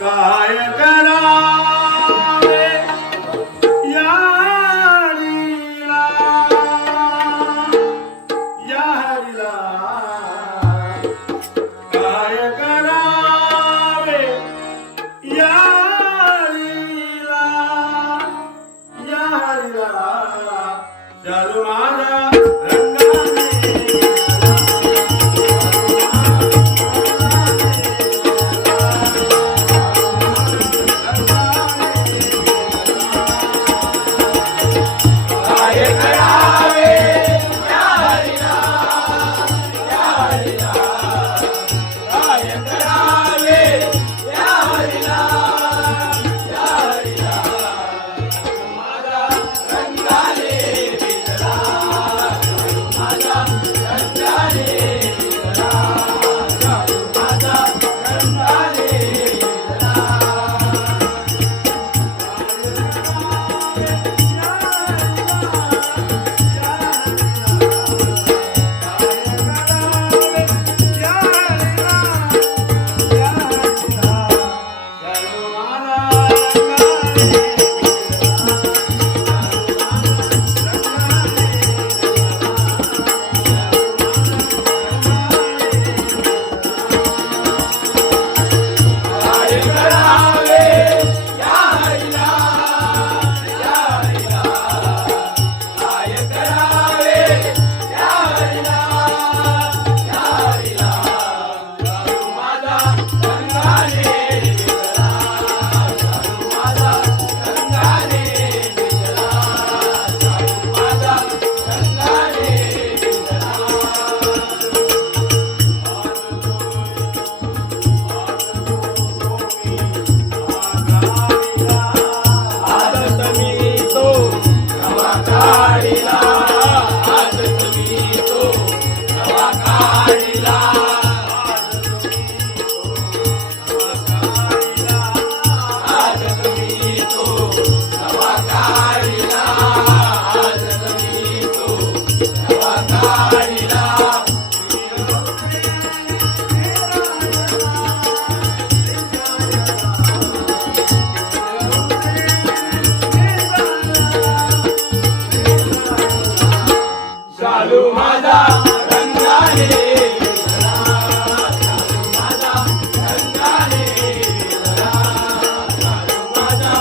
काय Oh. Oh, my God. चालू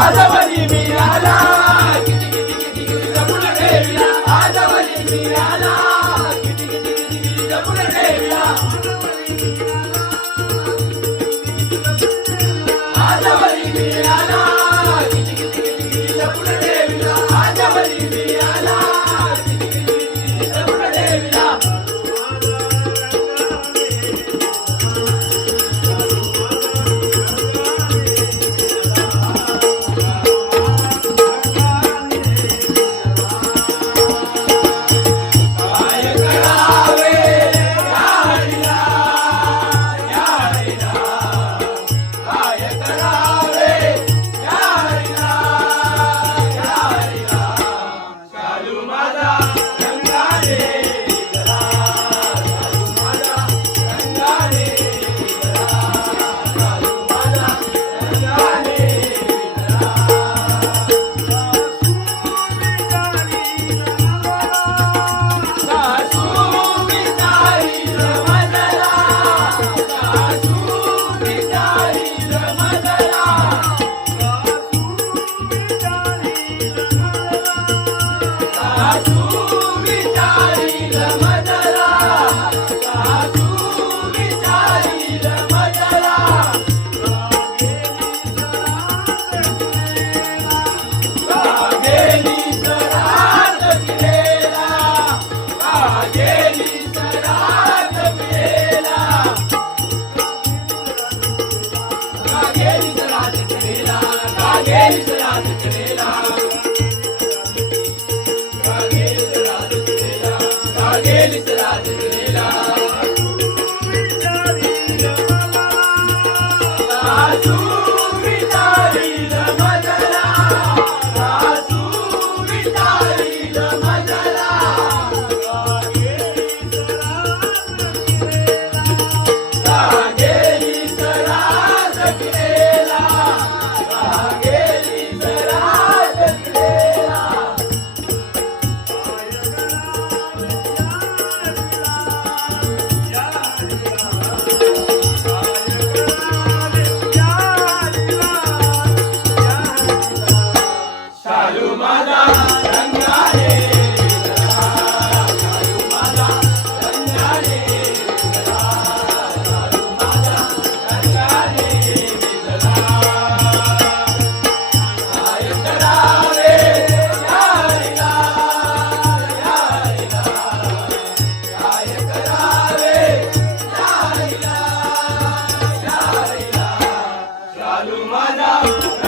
राजमणी मिळाला. Oh, Madame.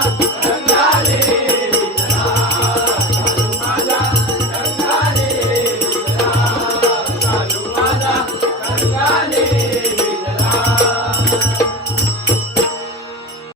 शालू